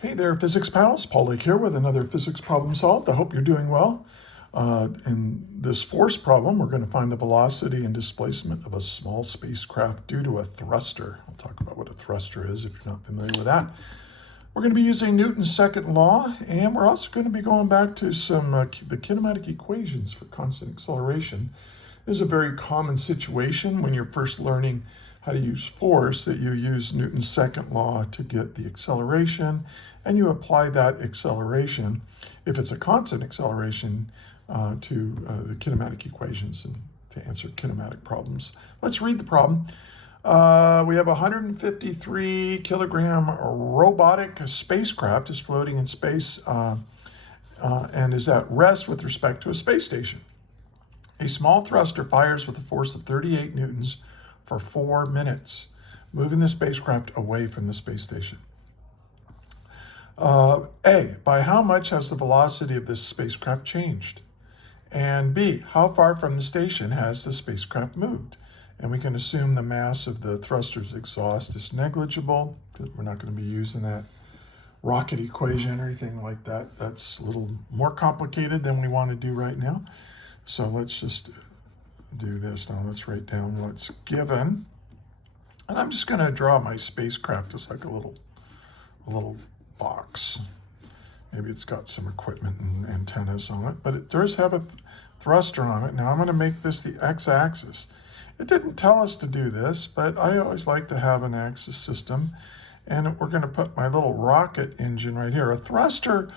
Hey there, Physics Pals. Paul Lake here with another physics problem solved. I hope you're doing well. In this force problem, we're going to find the velocity and displacement of a small spacecraft due to a thruster. I'll talk about what a thruster is if you're not familiar with that. We're going to be using Newton's second law, and we're also going to be going back to some the kinematic equations for constant acceleration. This is a very common situation when you're first learning how to use force, that you use Newton's second law to get the acceleration, and you apply that acceleration, if it's a constant acceleration, to the kinematic equations and to answer kinematic problems. Let's read the problem. We have a 153 kilogram robotic spacecraft is floating in space and is at rest with respect to a space station. A small thruster fires with a force of 38 newtons for 4 minutes, moving the spacecraft away from the space station. A, by how much has the velocity of this spacecraft changed? And B, how far from the station has the spacecraft moved? And we can assume the mass of the thruster's exhaust is negligible. We're not going to be using that rocket equation or anything like that. That's a little more complicated than we want to do right now. So let's just do this now. Let's write down what's given. And I'm just going to draw my spacecraft as like a little box. Maybe it's got some equipment and antennas on it, but it does have a thruster on it. Now I'm going to make this the x-axis. It didn't tell us to do this, but I always like to have an axis system. And we're going to put my little rocket engine right here. A thruster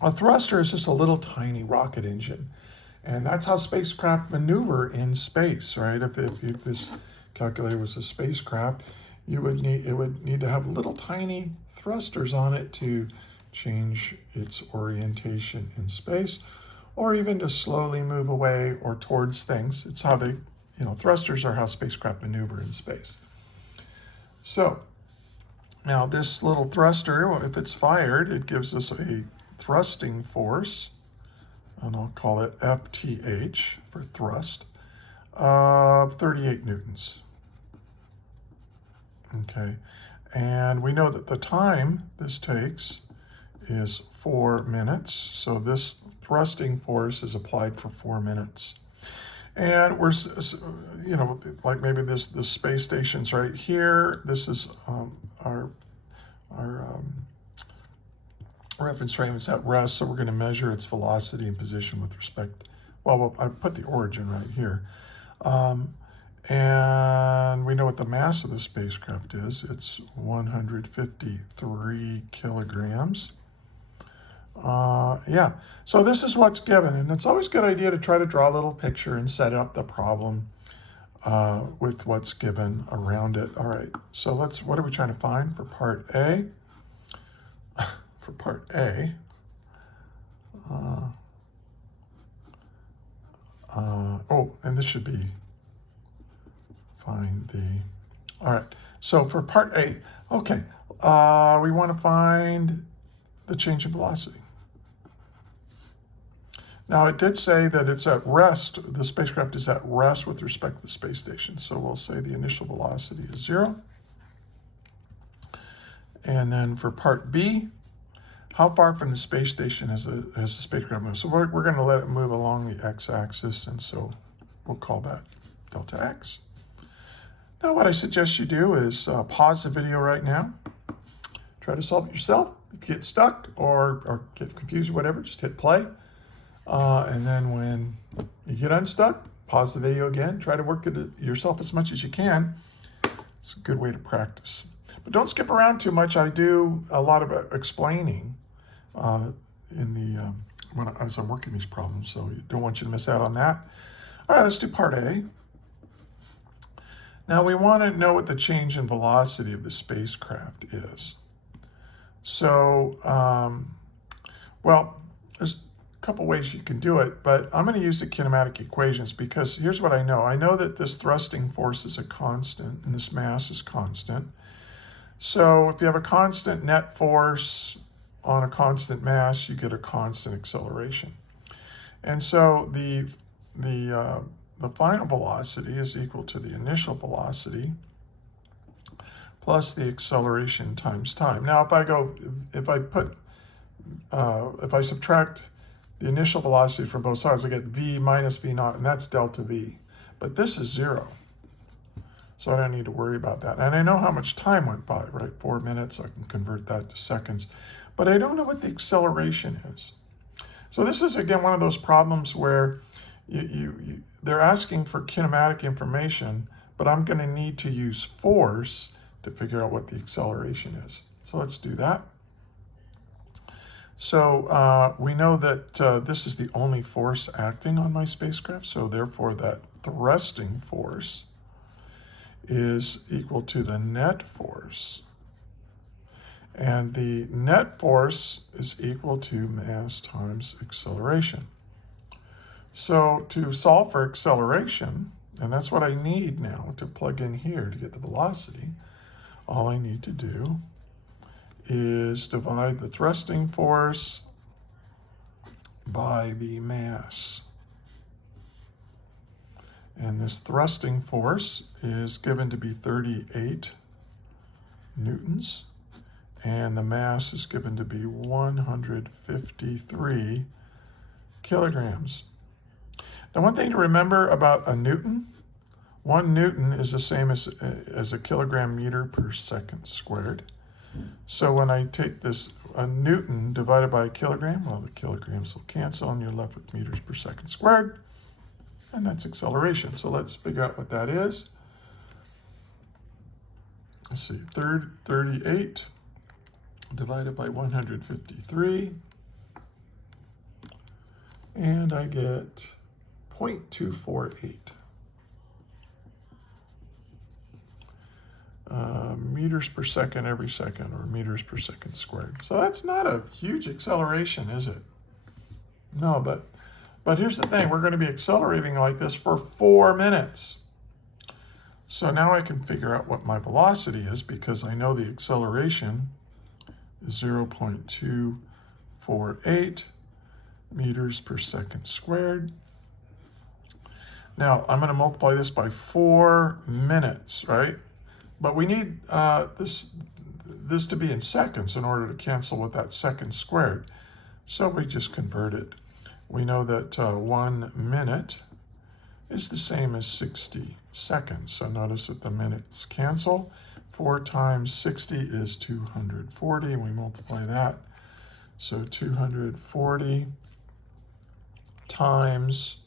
is just a little tiny rocket engine. And that's how spacecraft maneuver in space, right? If this calculator was a spacecraft, it would need to have little tiny thrusters on it to change its orientation in space, or even to slowly move away or towards things. It's how they, thrusters are how spacecraft maneuver in space. So now this little thruster, if it's fired, it gives us a thrusting force, and I'll call it FTH for thrust, of 38 newtons. Okay, and we know that the time this takes is 4 minutes. So this thrusting force is applied for 4 minutes. And we're, like maybe the space station's right here. This is our reference frame is at rest, so we're going to measure its velocity and position with respect. Well, I put the origin right here. And we know what the mass of the spacecraft is. It's 153 kilograms. So this is what's given, and it's always a good idea to try to draw a little picture and set up the problem with what's given around it. All right, so what are we trying to find for part A? For part A, and this should be find the, all right, so for part A, okay, we want to find the change in velocity. Now it did say that it's at rest, the spacecraft is at rest with respect to the space station, so we'll say the initial velocity is 0. And then for part B, how far from the space station has the spacecraft moved? So we're going to let it move along the x-axis, and so we'll call that delta x. Now what I suggest you do is pause the video right now, try to solve it yourself. If you get stuck or get confused or whatever, just hit play. And then when you get unstuck, pause the video again, try to work it yourself as much as you can. It's a good way to practice. But don't skip around too much. I do a lot of explaining as I'm working these problems, so I don't want you to miss out on that. All right, let's do part A. Now we want to know what the change in velocity of the spacecraft is. So, there's a couple ways you can do it, but I'm going to use the kinematic equations because here's what I know. I know that this thrusting force is a constant and this mass is constant. So if you have a constant net force on a constant mass, you get a constant acceleration. And so the final velocity is equal to the initial velocity plus the acceleration times time. Now, if I subtract the initial velocity from both sides, I get v minus v naught, and that's delta v. But this is 0, so I don't need to worry about that. And I know how much time went by, right? 4 minutes, I can convert that to seconds. But I don't know what the acceleration is. So this is, again, one of those problems where they're asking for kinematic information, but I'm going to need to use force to figure out what the acceleration is. So let's do that. So we know that this is the only force acting on my spacecraft, so therefore that thrusting force is equal to the net force. And the net force is equal to mass times acceleration. So to solve for acceleration, and that's what I need now to plug in here to get the velocity, all I need to do is divide the thrusting force by the mass. And this thrusting force is given to be 38 newtons, and the mass is given to be 153 kilograms. Now, one thing to remember about a newton, 1 newton is the same as a kilogram meter per second squared. So when I take this, a newton divided by a kilogram, well, the kilograms will cancel and you're left with meters per second squared, and that's acceleration. So let's figure out what that is. Let's see, 38 divided by 153, and I get 0.248. Meters per second every second, or meters per second squared. So that's not a huge acceleration, is it? No, but here's the thing. We're going to be accelerating like this for 4 minutes. So now I can figure out what my velocity is because I know the acceleration is 0.248 meters per second squared. Now I'm going to multiply this by 4 minutes, right? But we need this to be in seconds in order to cancel with that second squared. So we just convert it. We know that 1 minute is the same as 60 seconds. So notice that the minutes cancel. 4 times 60 is 240. We multiply that. So 240 times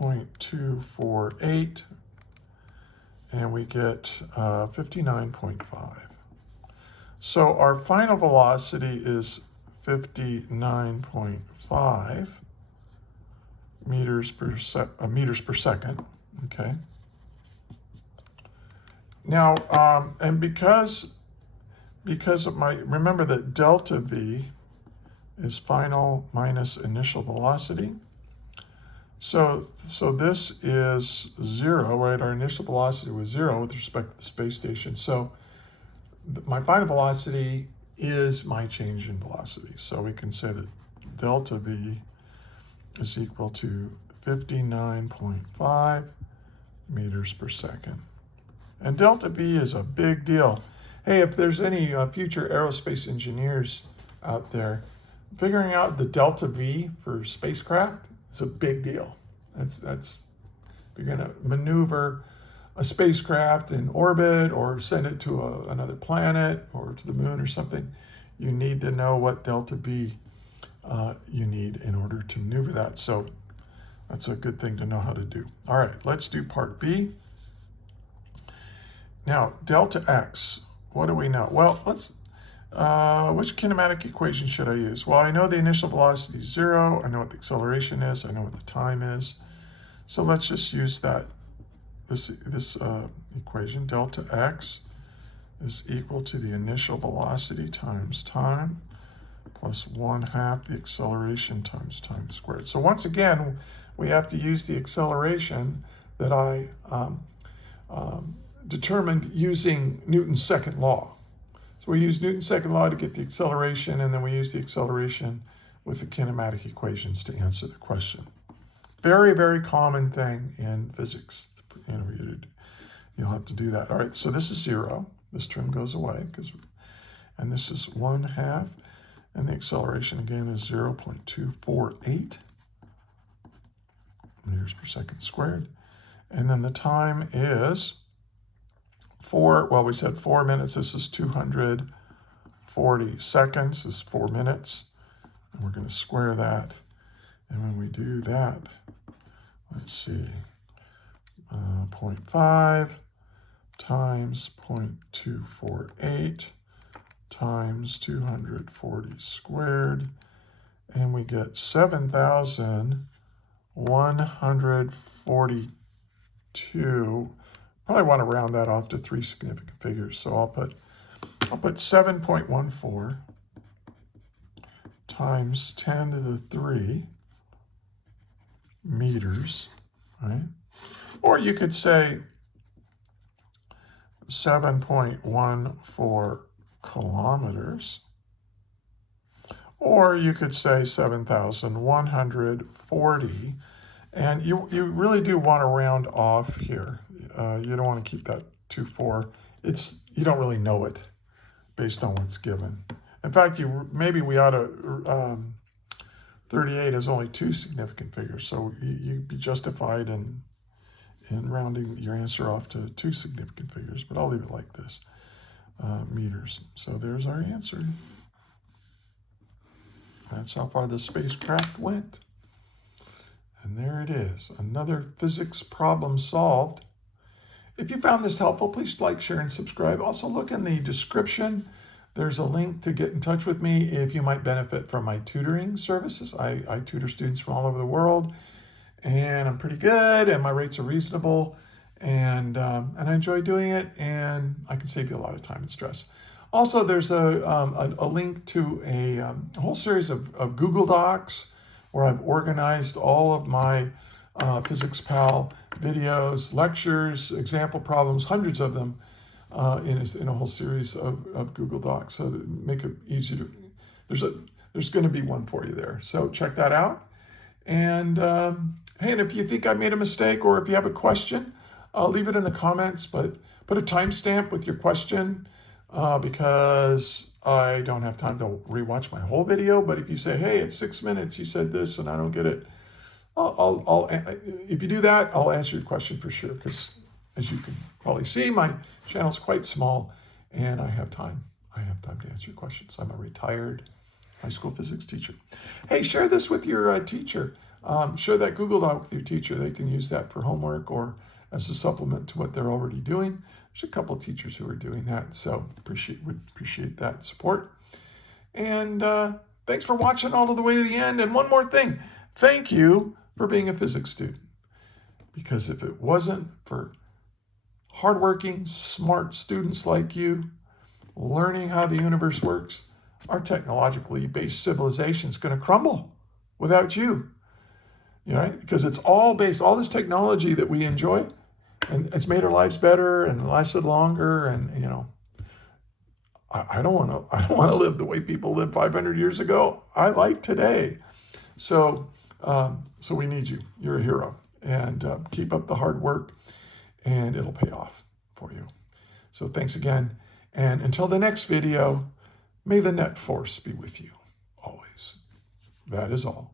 0.248. And we get 59.5. So our final velocity is 59.5 meters per second. Okay. Now, and because of remember that delta V is final minus initial velocity. So this is 0, right? Our initial velocity was 0 with respect to the space station. So my final velocity is my change in velocity. So we can say that delta V is equal to 59.5 meters per second. And delta V is a big deal. Hey, if there's any future aerospace engineers out there, figuring out the delta V for spacecraft, it's a big deal. That's if you're going to maneuver a spacecraft in orbit or send it to another planet or to the moon or something, you need to know what delta V you need in order to maneuver that. So that's a good thing to know how to do. All right, let's do part B. Now, delta X, what do we know? Well, which kinematic equation should I use? Well, I know the initial velocity is 0. I know what the acceleration is. I know what the time is. So let's just use this equation. Delta X is equal to the initial velocity times time plus 1/2 the acceleration times time squared. So once again, we have to use the acceleration that I determined using Newton's second law. So we use Newton's second law to get the acceleration, and then we use the acceleration with the kinematic equations to answer the question. Very, very common thing in physics. You'll have to do that. All right, so this is 0. This term goes away, and this is 1/2, and the acceleration again is 0.248 meters per second squared. And then the time is we said 4 minutes. This is 240 seconds. This is 4 minutes. And we're going to square that. And when we do that, let's see, 0.5 times 0.248 times 240 squared, and we get 7,142. Probably want to round that off to 3 significant figures, so I'll put 7.14 times 10 to the 3 meters, right? Or you could say 7.14 kilometers, or you could say 7,140, and you really do want to round off here. You don't want to keep that 2.4. You don't really know it based on what's given. In fact, maybe we ought to 38 is only 2 significant figures, so you'd be justified in rounding your answer off to 2 significant figures, but I'll leave it like this, meters. So there's our answer. That's how far the spacecraft went. And there it is, another physics problem solved. If you found this helpful, please like, share, and subscribe. Also look in the description. There's a link to get in touch with me if you might benefit from my tutoring services. I tutor students from all over the world, and I'm pretty good, and my rates are reasonable, and I enjoy doing it, and I can save you a lot of time and stress. Also, there's a link to a whole series of Google Docs where I've organized all of my PhysicsPAL videos, lectures, example problems, hundreds of them, in a whole series of Google Docs, so to make it easy to, there's going to be one for you there. So check that out. And hey, and if you think I made a mistake or if you have a question, leave it in the comments, but put a timestamp with your question because I don't have time to rewatch my whole video. But if you say, hey, it's 6 minutes, you said this and I don't get it, if you do that, I'll answer your question for sure, because as you can probably see, my channel's quite small and I have time. I have time to answer your questions. I'm a retired high school physics teacher. Hey, share this with your teacher. Share that Google Doc with your teacher. They can use that for homework or as a supplement to what they're already doing. There's a couple of teachers who are doing that, so would appreciate that support. And thanks for watching all the way to the end. And one more thing, thank you for being a physics student. Because if it wasn't for hardworking, smart students like you learning how the universe works, our technologically based civilization is going to crumble without you. You know, because it's all based, all this technology that we enjoy, and it's made our lives better and lasted longer. And you know, I don't want to live the way people lived 500 years ago. I like today. So we need you. You're a hero, and keep up the hard work, and it'll pay off for you. So thanks again, and until the next video, may the net force be with you always. That is all.